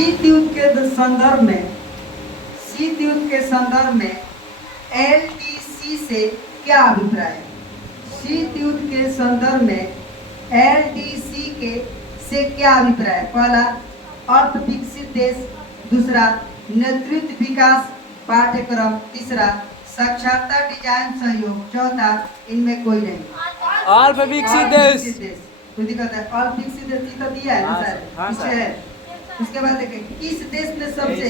शीत युद्ध के संदर्भ में एलडीसी से क्या अभिप्राय है? शीत युद्ध के संदर्भ में एलडीसी के से क्या अभिप्राय है? पहला, अर्थ विकसित देश। दूसरा, नेतृत्व विकास पाठ्यक्रम। तीसरा, साक्षरता डिजाइन सहयोग। चौथा, इनमें कोई नहीं। अल्प विकसित देश। तो दिक्कत है, अल्प विकसित देश तो दिया है ना सर? हाँ पीछे सर। है। उसके बाद देखें, किस देश ने सबसे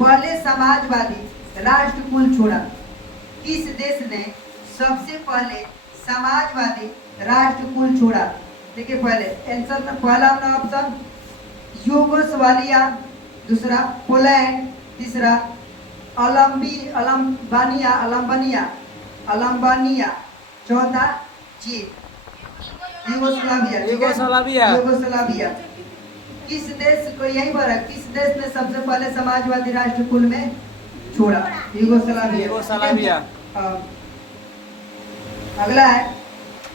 पहले समाजवादी राष्ट्रकुल छोड़ा? किस देश ने सबसे पहले समाजवादी राष्ट्रकुल छोड़ा? देखिए पहले आंसर में पहला अपना ऑप्शन यूगोस्लाविया। दूसरा, पोलैंड। तीसरा, अल्बानिया। चौथा, चीन। यूगोस्लाविया। किस देश को यही बोला, किस देश ने सबसे पहले समाजवादी राष्ट्रकुल में छोड़ा? यूगोस्लाविया। अगला है,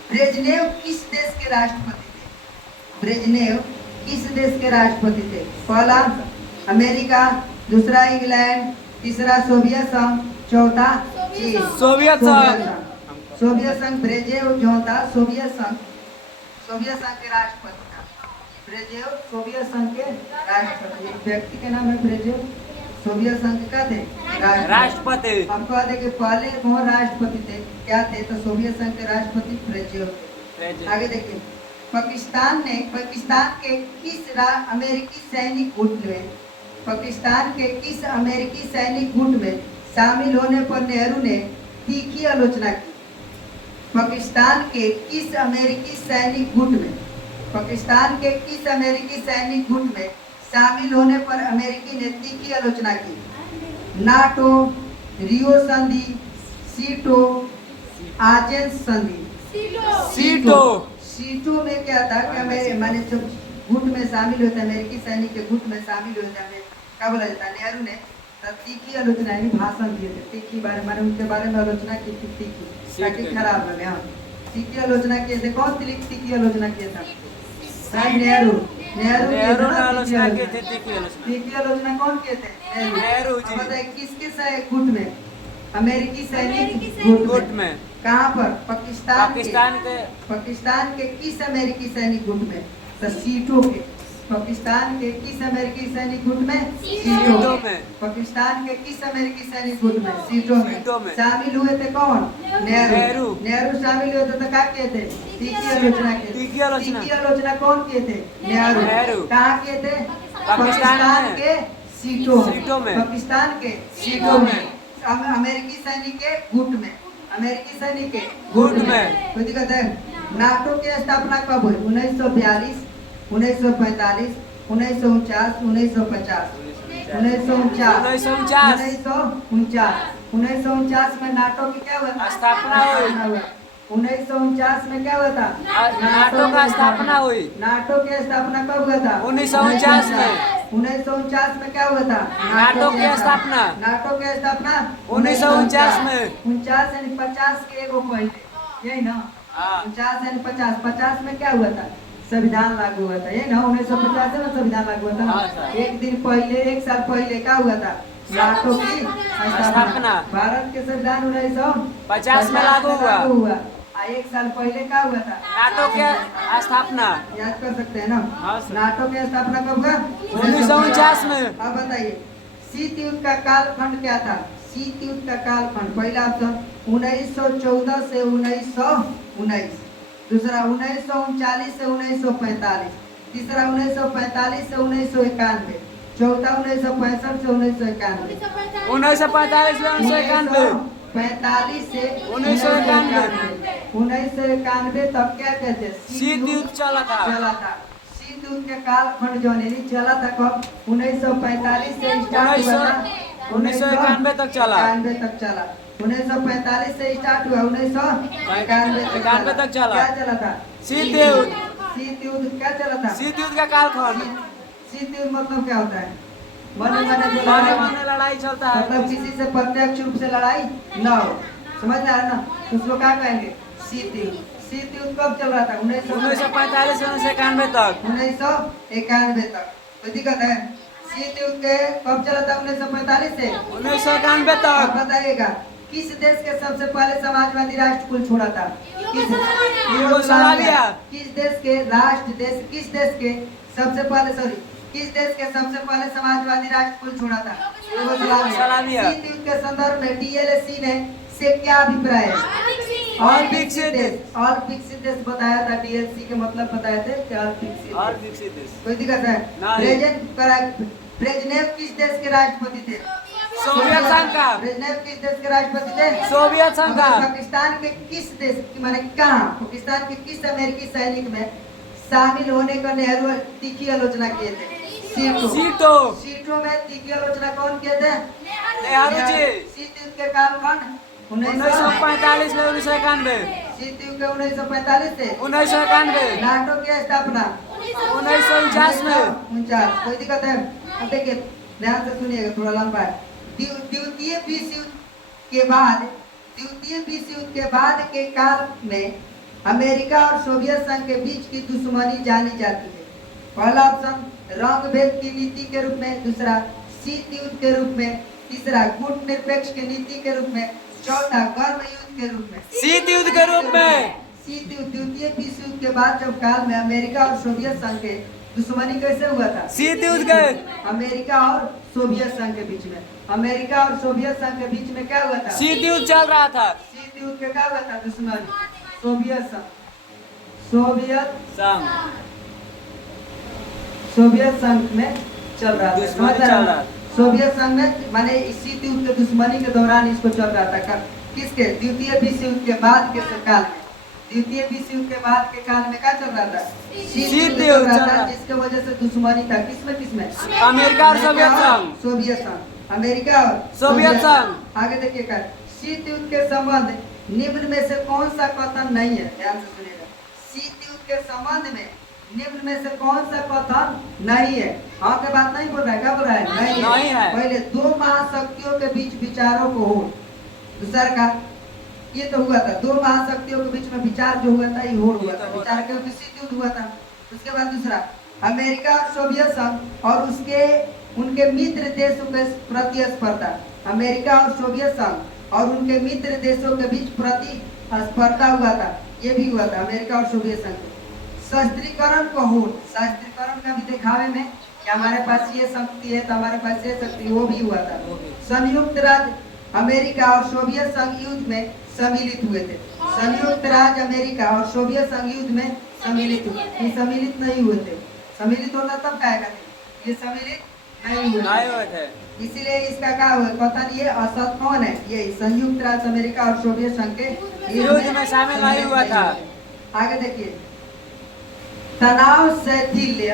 ब्रेजनेव किस देश के राष्ट्रपति थे? ब्रेजनेव किस देश के राष्ट्रपति थे? पहला, अमेरिका। दूसरा, इंग्लैंड। तीसरा, सोवियत संघ। चौथा, चीन। सोवियत संघ। सोवियत संघ। ब्रेजनेव जो था सोवियत संघ के राष्ट्रपति था। ब्रेजनेव सोवियत संघ के राष्ट्रपति। एक व्यक्ति के नाम है ब्रेजनेव, सोवियत संघ का थे राष्ट्रपति। हम कह दे कि पहले वो राष्ट्रपति थे, क्या थे? तो सोवियत संघ के राष्ट्रपति ब्रेजनेव थे। आगे देखिए, पाकिस्तान के किस अमेरिकी सैनिक गुट में शामिल होने पर नेहरू ने तीखी आलोचना की? पाकिस्तान के किस अमेरिकी सैनिक गुट में शामिल होने पर अमेरिकी ने तीखी आलोचना की? नाटो, रियो संधि, सीटो, आजेंस संधि। सीटो में क्या था कि मैंने जब गुट में शामिल होते, अमेरिकी सैनिक के गुट में शामिल होते, क्या बोला जाता है? नेहरू ने तीखी आलोचना यानी भाषण दिए थे। तीखी बारे मैंने उनके बारे में आलोचना की थी, तीखी ताकि खराब लगे। हाँ, तीखी आलोचना किए थे। कौन तीखी आलोचना किया था? नेहरू ने आलोचना की थी। तीखी आलोचना कौन किए थे? नेहरू जी। बताइए किसके गुट में? अमेरिकी सैनिक गुट में। कहाँ पर? पाकिस्तान के किस अमेरिकी सैनिक गुट में? तो सीटों के। पाकिस्तान के किस अमेरिकी सैनिक गुट में? सीटों में। पाकिस्तान के किस अमेरिकी सैनिक गुट में? सीटों में। शामिल हुए थे कौन? नेहरू शामिल हुए थे तो क्या किए थे? तीखी आलोचना किए। तीखी आलोचना कौन किए थे? नेहरू। कहाँ किए थे? पाकिस्तान के सीटों में। पाकिस्तान के सीटों में। अमेरिकी सैनिक के गुट में। कोई दिक्कत है? नाटो की स्थापना कब हुई? 1942, 1945, 1949, 1950। 1949 में नाटो की क्या हुआ था? स्थापना हुई। 1949 में क्या हुआ था? नाटो का स्थापना हुई। नाटो की स्थापना कब हुआ था? 1949 में। 1949 में क्या हुआ था? नाटो की स्थापना 1949 में। 49 यानी 50 के एगो पहले, यही ना? 49 यानी 50 में क्या हुआ था? संविधान लागू हुआ था, ये ना? 1950 में संविधान लागू हुआ था ना? एक दिन पहले, एक साल पहले क्या हुआ था? नाटो की स्थापना। भारत के संविधान 1950 में लागू हुआ। एक साल पहले क्या हुआ था? नाटो की स्थापना। याद कर सकते हैं ना? नाटो की स्थापना कब हुआ? 1949 में। अब बताइए, शीत युद्ध का कालखंड क्या था? शीत युद्ध का कालखंड, पहला ऑप्शन 1914 से 1919। दूसरा, 1939 से 1945। तीसरा, 1945 से 1991। चौथा, 1965 से 1991। 1945 से 1991। 45 से 1991। 1991 तक क्या कहते हैं? शीत युद्ध चला था। शीत युद्ध के कालखंड जो नहीं चला था कब? 1945 से स्टार्ट हुआ था, 1991 तक चला। 1945 से स्टार्ट हुआ, 1991 तक चला। क्या चला था? शीत युद्ध। शीत युद्ध क्या चला था? शीत युद्ध का कालखंड। शीत युद्ध मतलब क्या होता है? मन लड़ाई चलता है, मतलब किसी से प्रत्यक्ष रूप से लड़ाई न हो। समझ में आ रहा ना? उसको क्या कहेंगे? शीत युद्ध। शीत युद्ध कब चल रहा था? 1945 से 1991 तक। 1991 तक। कोई दिक्कत है? शीत युद्ध के कब चला था? 1945 से। 1991 आप तक। बताइएगा किस देश के सबसे पहले समाजवादी राष्ट्र कुल छोड़ा था? यूगोस्लाविया। किस देश के किस देश के सबसे पहले समाजवादी राष्ट्र कुल छोड़ा था? यूगोस्लाविया। शीत युद्ध के संदर्भ में डीएलएसी ने से क्या अभिप्राय है? और विकसित देश। और विकसित देश बताया था। डीएलसी के मतलब बताए थे कि और विकसित और देश। विकसित देश। कोई दिक्कत है? नहीं। ब्रेजनेव किस देश के राष्ट्रपति थे? सोवियत संघ का। ब्रेजनेव किस देश के राष्ट्रपति थे? सोवियत संघ का। पाकिस्तान के किस देश माने कहाँ? पाकिस्तान के किस अमेरिकी सैनिक में शामिल होने का नेहरू तीखी आलोचना किए थे? सीटों में तीखी आलोचना कौन किए थे? नेहरू जी। शीत युद्ध के कालखंड 1945 में 1991। शीत युद्ध के 1945 से 1991। नाटो की स्थापना 1949 में। 49। कोई दिक्कत है? अब देखिए ध्यान से सुनिएगा, थोड़ा लंबा है। द्वितीय विश्व युद्ध के बाद के काल में अमेरिका और सोवियत संघ के बीच की दुश्मनी जानी जाती है। पहला ऑप्शन रंग भेद की नीति के रूप में, दूसरा शीत युद्ध के रूप में, तीसरा गुट निरपेक्ष की नीति के रूप में, चौथा गर्म युद्ध के रूप में। शीत युद्ध के रूप में। शीत युद्ध द्वितीय विश्व युद्ध के बाद जब काल में अमेरिका और सोवियत संघ के दुश्मनी कैसे हुआ था? शीत युद्ध के। अमेरिका और सोवियत संघ के बीच में। अमेरिका और सोवियत संघ के बीच में क्या हुआ था? शीत युद्ध चल रहा था। शीत युद्ध के क्या हुआ था? दुश्मनी। सोवियत संघ में चल रहा था। दुश्मनी चल रहा था। सोवियत संघ में माने इस शीत युद्ध के दुश्मनी के दौरान इसको चल रहा था। किसके? द्वितीय विश्व युद्ध के बाद के काल में। द्वितीय विश्व युद्ध के बाद के काल में क्या चल रहा था? शीत युद्ध चल रहा था, जिसके वजह से दुश्मनी था। किसमें? अमेरिका और सोवियत संघ। सोवियत संघ, अमेरिका और सोवियत संघ। आगे देखिए क्या शीत युद्ध के संबंध निम्न में से कौन सा कथन नहीं है? ध्यान से सुनिएगा। शीत युद्ध के संबंध में निम्न में से कौन सा कथन नहीं है? हाँ के बात नहीं बोल रहा है, क्या बोल रहा है? नहीं है। पहले दो महाशक्तियों के बीच विचारों को हो। दूसरा का ये तो हुआ था, दो महाशक्तियों के बीच में विचार जो हुआ था ये हो हुआ था, विचार के शीत युद्ध हुआ था। उसके बाद दूसरा अमेरिका और सोवियत संघ और उनके मित्र देशों के प्रतिस्पर्धा। अमेरिका और सोवियत संघ और उनके मित्र देशों के बीच प्रतिस्पर्धा हुआ था। ये भी हुआ था अमेरिका और सोवियत संघ। शस्त्रीकरण को हो, शस्त्रीकरण का भी दिखावे में कि हमारे पास ये शक्ति है तो हमारे पास ये शक्ति, वो भी हुआ था। संयुक्त राज्य अमेरिका और सोवियत संघ युद्ध में सम्मिलित हुए थे। संयुक्त राज्य अमेरिका और सोवियत संघ युद्ध में सम्मिलित हुए। ये सम्मिलित नहीं हुए थे। सम्मिलित होता तब कहेगा, ये सम्मिलित नहीं हुए थे। इसीलिए इसका क्या हुआ कथन? ये असत कौन है? ये संयुक्त राज्य अमेरिका और सोवियत संघ के युद्ध में शामिल नहीं हुआ था। आगे देखिए तनाव शैथिल्य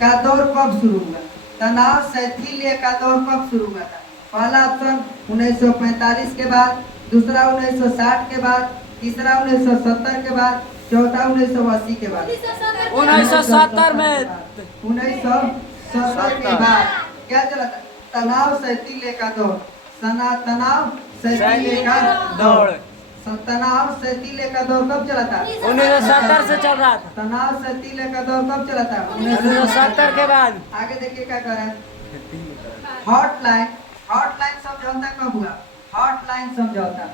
का दौर कब शुरू हुआ? तनाव शैथिल्य का दौर कब शुरू हुआ था? पहला ऑप्शन 1945 के बाद, दूसरा 1960 के बाद, तीसरा 1970 के बाद, चौथा 1980 के बाद। 1970 में। 1970 के बाद क्या चला था? तनाव शैथिल्य का दौर। तनाव शैथिल्य का दौर। तनाव शैथिल्य का दौर कब चला था? 1970 से चल रहा था। तनाव शैथिल्य का दौर कब चला था? 1970 के बाद। आगे देखिए क्या कर रहा है। हॉटलाइन समझौता कब हुआ? हॉटलाइन समझौता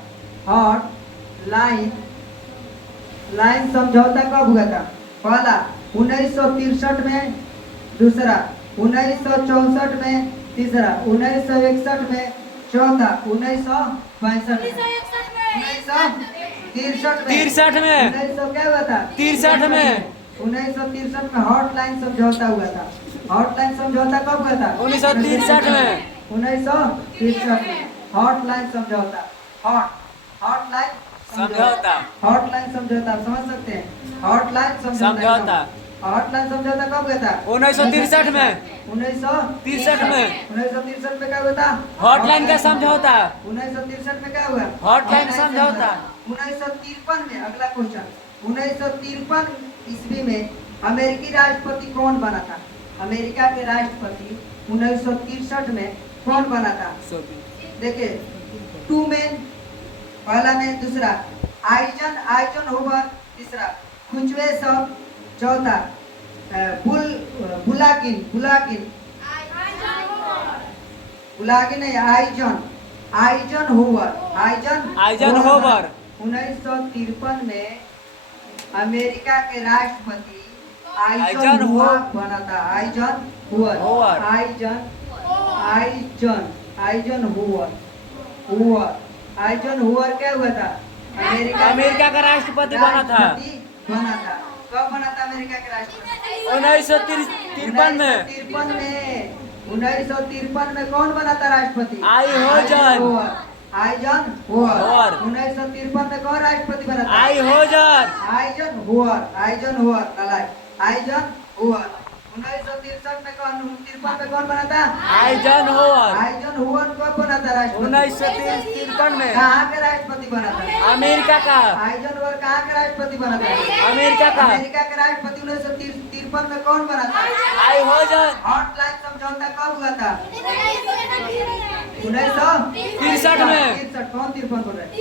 कब हुआ था? पहला 1963 में, दूसरा 1964 में, तीसरा 1961 में, चौथा 1965 में। 1963 में। 1900 क्या हुआ था? 63 में। 1963 में हॉटलाइन समझौता हुआ था। हॉटलाइन समझौता कब हुआ था? 1963 में। 1963 में हॉटलाइन समझौता। हॉटलाइन समझौता समझ सकते हैं? हॉटलाइन समझौता कब हुआ था? 1963 में। 1963 में क्या हुआ था? हॉटलाइन का समझौता। 1963 में क्या हुआ? हॉटलाइन समझौता। 1953 में अगला क्वेश्चन। 1953 ईस्वी में अमेरिकी राष्ट्रपति कौन बना था? अमेरिका के राष्ट्रपति 1963 में कौन बना था? देखिए टू मैन पहला में, दूसरा आइजन होवर, तीसरा खुचवेसव, चौथा बुलाकिन उलागे नहीं, आइजन होवर, आइजनहोवर। 1953 में अमेरिका के राष्ट्रपति आइजन आइजनहोवर बना था। आइजन हुवर, होवर। आइजन हुवर क्या हुआ था? अमेरिका का राष्ट्रपति बना था। बना था। कब बना था अमेरिका के राष्ट्रपति? 1953 में। 1953 में कौन बना था राष्ट्रपति? Eigen eigen hover. होवर। 1953 में कौन राष्ट्रपति बना था? आइजन आइजन होवर नालायक। Eisenhower. 1963 में कौन बना था? आइजनहोवर। आइजन होवर कब बना था राष्ट्रपति? 1953 में। कहाँ के राष्ट्रपति बना था? अमेरिका का। आइजन होवर कहाँ के राष्ट्रपति बना था? अमेरिका का। अमेरिका के राष्ट्रपति 1953 में कौन बना था? आइजन हॉटलाइन समझौता कब हुआ था? 63 में। 63 कौन 53 बोल रहे हैं?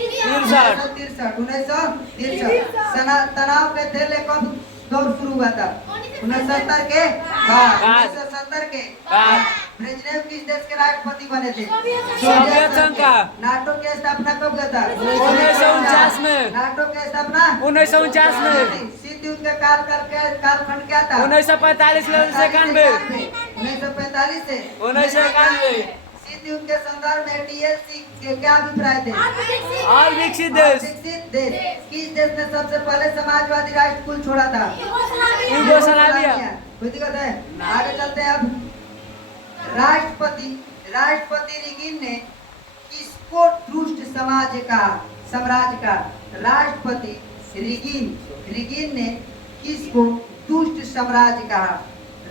63 1963 तनाव के थैले कब दौर शुरू हुआ था? 1970 के बाद। 1970 के बाद। ब्रेजनेव किस देश के राष्ट्रपति बने थे? सोवियत संघ का। नाटो की स्थापना कब हुआ था? 1949 में। नाटो की स्थापना 1949 में। शीत युद्ध का कालखंड क्या था? 1945 से 1991। 1945 से 1991। शीत युद्ध के संदर्भ में टीएलसी के क्या अभिप्राय थे? और विकसित देश। विकसित देश। किस देश ने सबसे पहले समाजवादी राष्ट्र कुल छोड़ा था? यूगोस्लाविया। कोई दिक्कत है? आगे चलते हैं अब। राष्ट्रपति रिगिन ने किसको दुष्ट साम्राज्य का? राष्ट्रपति रिगिन ने किसको दुष्ट साम्राज्य कहा?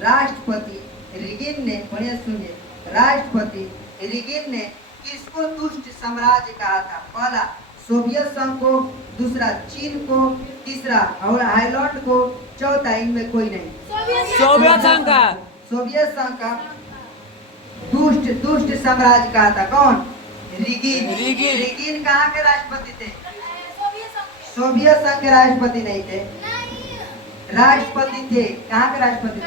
राष्ट्रपति रिगिन ने, बढ़िया सुनिए, राष्ट्रपति रिगिन ने किसको दुष्ट साम्राज्य कहा था? पहला सोवियत संघ को, दूसरा चीन को, तीसरा हाईलैंड को, चौथा इनमें कोई नहीं। सोवियत संघ का। सोवियत संघ का दुष्ट साम्राज्य कहा था। कौन? रिगिन कहाँ के राष्ट्रपति थे? सोवियत संघ के राष्ट्रपति नहीं थे, राष्ट्रपति थे। कहाँ के राष्ट्रपति थे?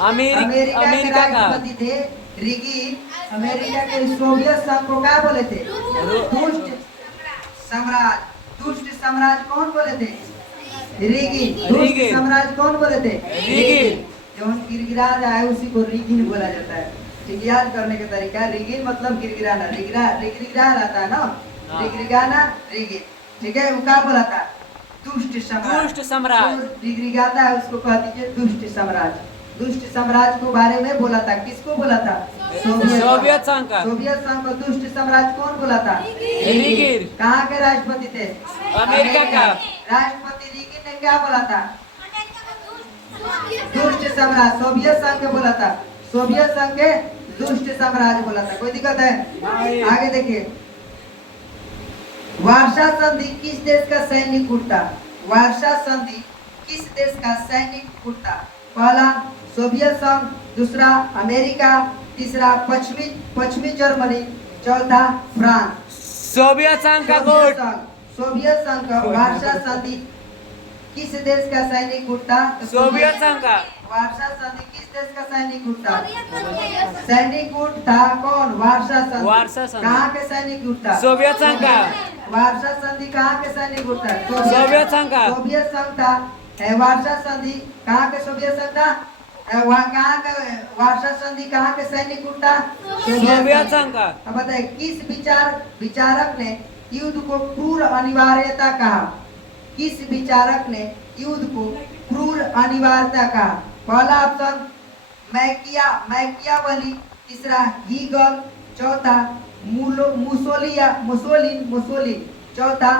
अमेरिका के अमेरिका का। राष्ट्रपति थे रिगिन। अमेरिका के सोवियत संघ को क्या बोले थे? दुष्ट साम्राज्य कौन बोले थे? रिगिन। दुष्ट साम्राज्य कौन बोले थे? रिगिन। जो गिरगिरा जाए उसी को रिगिन बोला जाता है। ठीक, याद करने का तरीका, रिगिन मतलब गिरगिराना, रिगिरा रहता है ना, रिगिराना रिगिन। ठीक है, वो क्या बोला था? दुष्ट साम्राज्य। रिगिराता है उसको कह दीजिए दुष्ट साम्राज्य। दुष्ट साम्राज्य को बारे में बोला था। किसको बोला था? सोवियत संघ का। सोवियत संघ को दुष्ट साम्राज्य कौन बोला था? रिगिन। कहाँ के राष्ट्रपति थे? अमेरिका का। राष्ट्रपति रिगिन ने क्या बोला था? दुष्ट साम्राज्य। सोवियत संघ के बोला था, सोवियत संघ के दुष्ट साम्राज्य बोला था। कोई दिक्कत है? आगे देखिए, वार्सा संधि किस देश का सैनिक गुट था? वार्सा संधि किस देश का सैनिक गुट था? पहला सोवियत संघ, दूसरा अमेरिका, तीसरा पश्चिमी जर्मनी, चौथा फ्रांस। सोवियत संघ का गुट। सोवियत संघ का वार्सा संधि किस देश का सैनिक गुट था? सोवियत संघ का। वार्सा संधि किस देश का सैनिक गुट था? सैनिक गुट था कौन? वार्सा संधि। कहाँ के सैनिक गुट था? सोवियत संघ का। वार्सा संधि कहाँ के सैनिक गुट था? सोवियत संघ का। सोवियत संघ था। वार्सा संधि कहाँ के सोवियत संघ था? कहाँ का वार्सा संधि कहाँ के सैनिक गुट था? सोवियत संघ का। अब बताइए, किस विचारक ने युद्ध को क्रूर अनिवार्यता कहा? किस विचारक ने युद्ध को क्रूर अनिवार्यता कहा? पहला ऑप्शन मैकियावेली, तीसरा हीगल, चौथा मुसोलिन, चौथा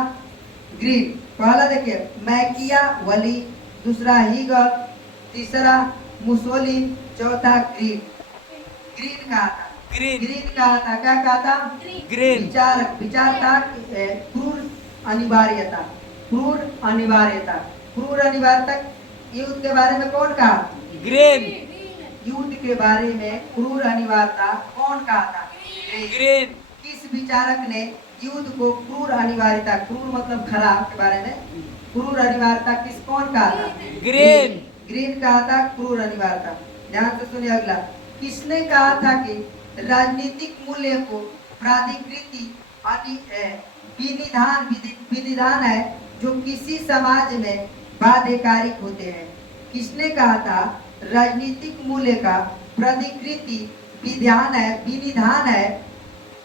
ग्रीन। पहला देखिए मैकियावेली, दूसरा हीगल, तीसरा मुसोलिन, चौथा ग्रीन। ग्रीन कहा था। ग्रीन कहा था। क्या कहा था? ग्रीन। विचार था क्रूर अनिवार्यता। युद्ध के बारे में कौन कहा? ग्रीन। युद्ध के बारे में क्रूर अनिवार्यता कौन कहा था? ग्रीन। किस विचारक ने युद्ध को क्रूर अनिवार्यता, क्रूर मतलब खराब के बारे में, क्रूर अनिवार्यता कौन कहा था? ग्रीन। ग्रीन कहा था क्रूर अनिवार्यता। ध्यान से सुनिए अगला। किसने कहा था कि राजनीतिक मूल्य को प्राधिकृति विनिधान है जो किसी समाज में बाध्यकारी होते हैं। किसने कहा था राजनीतिक मूल्य का प्राधिकृति विनिधान है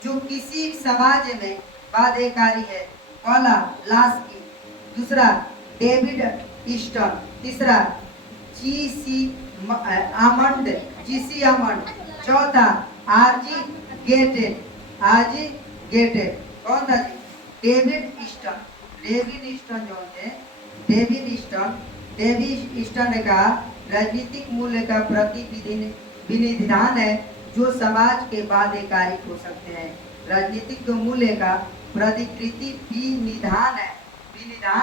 जो किसी समाज में बाध्यकारी है? पहला लास्की, दूसरा डेविड ईस्टन, तीसरा जीसी आमंड, चौथा आरजी गेटेड। कौन था जी? डेविड ईस्टन जो थे, डेविड ईस्टन ने कहा राजनीतिक मूल्य का विनिधान है जो समाज के बाध्यकारी हो सकते हैं। राजनीतिक जो मूल्य का प्राधिकृति विनिधान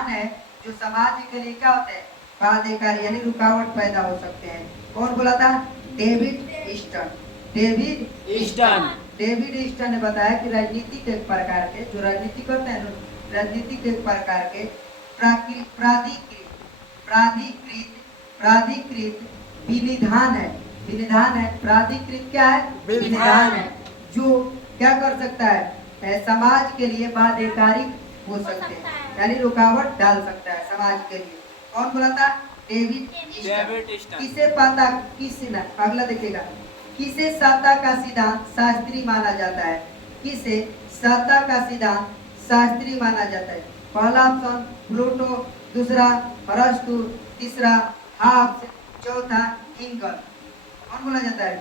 है जो समाज के लिए क्या होते हैं? बाध्यकारी यानी रुकावट पैदा हो सकते हैं। कौन बोला था? डेविड ईस्टन ने बताया कि राजनीतिक एक प्रकार के जो राजनीति करते हैं, राजनीतिक एक प्रकार के प्राधिकृत विनिधान है। प्राधिकृत क्या है? विनिधान है जो क्या कर सकता है? समाज के लिए बाध्यकारी हो सकते हैं यानी रुकावट डाल सकता है समाज के लिए। कौन बोला था? David Easton. किसे पाता किसी ना, अगला देखिएगा, किसे सत्ता का सिद्धांत शास्त्रीय माना जाता है? किसे सत्ता का सिद्धांत शास्त्रीय माना जाता है? पहला ऑप्शन प्लूटो, दूसरा अरस्तु, तीसरा हाब्स, चौथा इंगल। कौन बोला जाता है?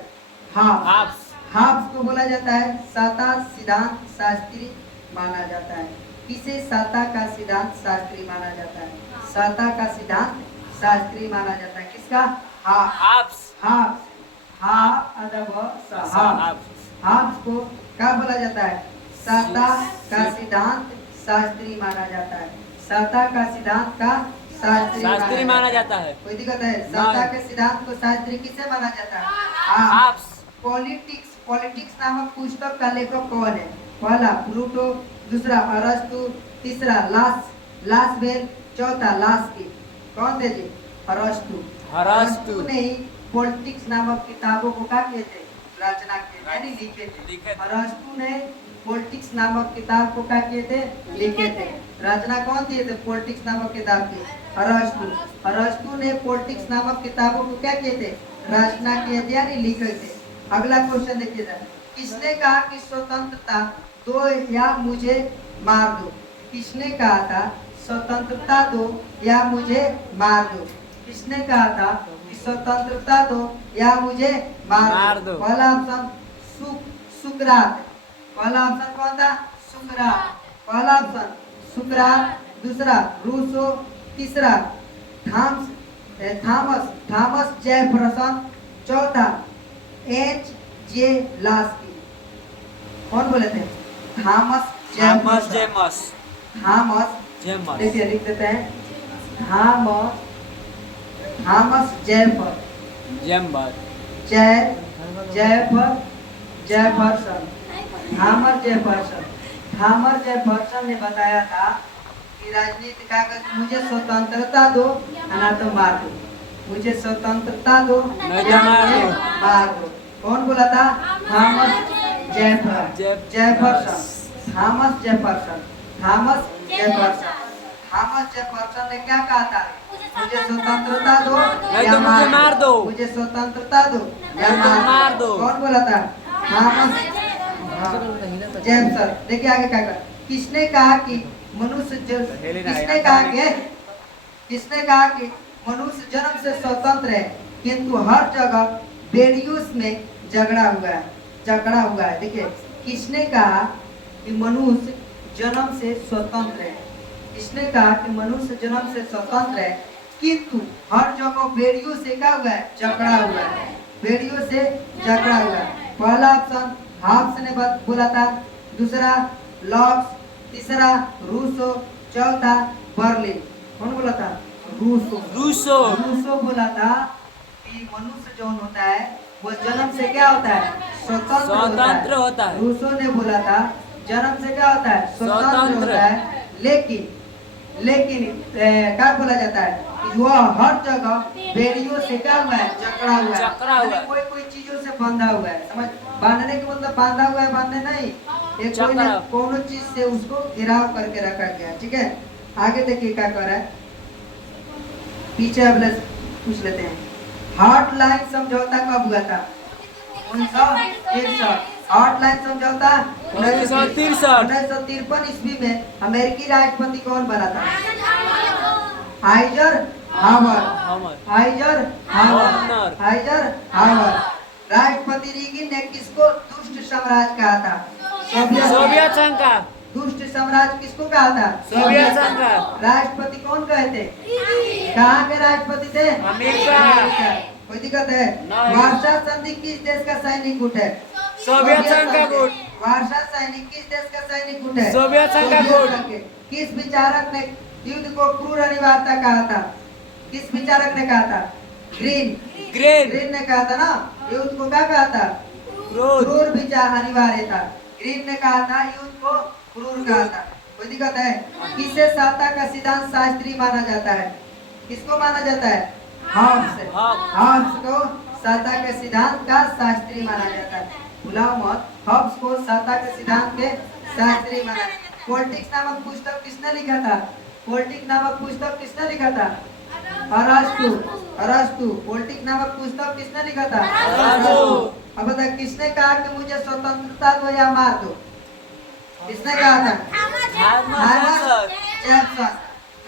हाब्स को बोला जाता है सत्ता सिद्धांत शास्त्रीय माना जाता है। किसे सत्ता का सिद्धांत शास्त्रीय माना जाता है? सत्ता का सिद्धांत शास्त्रीय माना जाता है। किसका? हाब्स को क्या बोला जाता है? सत्ता का सिद्धांत शास्त्रीय माना जाता है। सत्ता का सिद्धांत का शास्त्रीय माना जाता है। कोई दिक्कत है? सत्ता के सिद्धांत को शास्त्रीय किसे माना जाता है? हाब्स। पॉलिटिक्स नामक पुस्तक का लेखक कौन है? पहला प्लूटो, दूसरा अरस्तु, तीसरा लासबेल, चौथा लास्की। कौन थे जी? अरस्तु ने ही पॉलिटिक्स नामक किताबों को क्या किए थे? रचना किए यानी लिखे थे। अरस्तु ने पॉलिटिक्स नामक किताब को क्या किए थे? लिखे थे। रचना कौन किए थे पॉलिटिक्स नामक किताब की? अरस्तु ने पॉलिटिक्स नामक किताबों को क्या किए थे? रचना किए थे यानी लिखे थे। अगला क्वेश्चन देखिएगा, किसने कहा कि स्वतंत्रता दो या मुझे मार दो? किसने कहा था स्वतंत्रता दो या मुझे मार दो? किसने कहा था कि स्वतंत्रता दो या मुझे मार दो? पहला ऑप्शन सुकरात। पहला ऑप्शन कौन था? सुकरात। पहला ऑप्शन सुकरात, दूसरा रूसो, तीसरा थॉमस जेफरसन, चौथा H.J. लास्की। कौन बोले थे? Thomas Jefferson. देखिए लिख देते हैं थॉमस जेफरसन। थॉमस जेफरसन ने बताया था कि राजनीति का मुझे स्वतंत्रता दो ना तो मार दो, मुझे स्वतंत्रता दो या मार दो। कौन बोला था? थॉमस जेफरसन ने क्या कहा था? मुझे स्वतंत्रता दो या मार दो, मुझे स्वतंत्रता दो या मार दो। कौन बोला था? Thomas Jefferson. देखिए आगे क्या कहा, किसने कहा कि मनुष्य जन्म से स्वतंत्र है किंतु हर जगह बेरियोस में झगड़ा हुआ है। देखिए किसने कहा कि मनुष्य जन्म से स्वतंत्र है? किसने कहा कि मनुष्य जन्म से स्वतंत्र है किंतु हर जगह बेरियो से क्या हुआ है? झगड़ा हुआ है। बेरियो से झगड़ा हुआ है। पहला ऑप्शन हाब्स ने बोला था, दूसरा लॉक्स, तीसरा रूसो, चौथा बर्लिन। कौन बोला था? रूसो बोला था कि मनुष्य जो होता है वो जन्म से क्या होता है? स्वतंत्र होता है। रूसो ने बोला था जन्म से क्या होता है? स्वतंत्र होता है। लेकिन क्या बोला जाता है कि वह हर जगह बेड़ियों से क्या हुआ है, जकड़ा हुआ है, जकड़ा हुआ है। कोई कोई चीजों से बंधा हुआ है। समझ, बांधने के मतलब बांधा हुआ है, बांधने नहीं, एक कोई ना जकड़ा। कोनो चीज से उसको घिराव करके रखा गया है। ठीक है, आगे देखिए क्या कर रहा है, पीछे अब पूछ लेते हैं। हार्ट लाइन समझौता कब हुआ था? 1963। हार्ट लाइन समझौता 1953 ईस्वी में अमेरिकी राष्ट्रपति कौन बना था? हाइजर हावर। हाइजर हावर। हाइजर हावर। राष्ट्रपति रीगन ने किसको दुष्ट साम्राज्य कहा था? सोवियत संघ का। दुष्ट साम्राज्य किसको कहा था? सोवियत संघ का। राष्ट्रपति कौन कहे थे? कहाँ के राष्ट्रपति थे? अमेरिका। कोई दिक्कत है? नहीं। वार्सा संधि किस देश का सैनिक गुट है? सोवियत संघ का गुट। वार्सा सैनिक किस देश का सैनिक गुट है? सोवियत संघ का सोवियत गुट। संघ के। किस विचारक ने युद्ध को क्रूर अनिवार्यता कहा था? किस विचारक ने कहा था? ग्रीन। ग्रीन। ग्रीन ने कहा था ना, युद्ध को क्या कहा था? क्रूर। क्रूर विचार अनिवार्य था। ग्रीन ने कहा था, युद्ध को क्रूर कहा था। कोई दिक्कत है? किसे सत्ता का सिद्धांत शास्त्री माना जाता है? किसको माना जाता है? हॉब्स। हॉब्स को सत्ता के सिद्धांत का शास्त्री माना जाता है। भुलाओ मत, हॉब्स को सत्ता के सिद्धांत के शास्त्री माना। पॉलिटिक्स नामक पुस्तक किसने लिखा था? पॉलिटिक्स नामक पुस्तक किसने लिखा था? अरस्तु। अरस्तु। पॉलिटिक्स नामक पुस्तक किसने लिखा था? अरस्तु। अब बता, किसने कहा कि मुझे स्वतंत्रता दो या मार दो? किसने कहा था? Thomas Jefferson.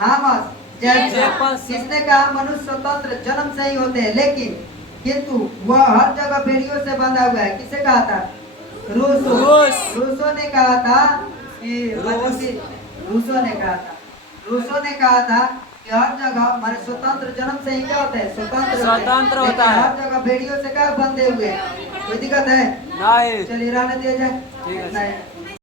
Thomas Jefferson. किसने कहा मनुष्य स्वतंत्र जन्म से ही होते हैं, लेकिन किंतु वह हर जगह बेड़ियों से बंधा हुआ है? किसे कहा था? रूसो। रूसो ने कहा था कि रूसो ने कहा था, रूसो ने कहा था कि हर जगह हमारे स्वतंत्र जन्म से ही क्या होते हैं? स्वतंत्र होता है। हर जगह बेड़ियों से क्या बंधे हुए हैं। कोई दिक्कत है? नहीं। चलिए रहने दिया जाए। ठीक है। नहीं।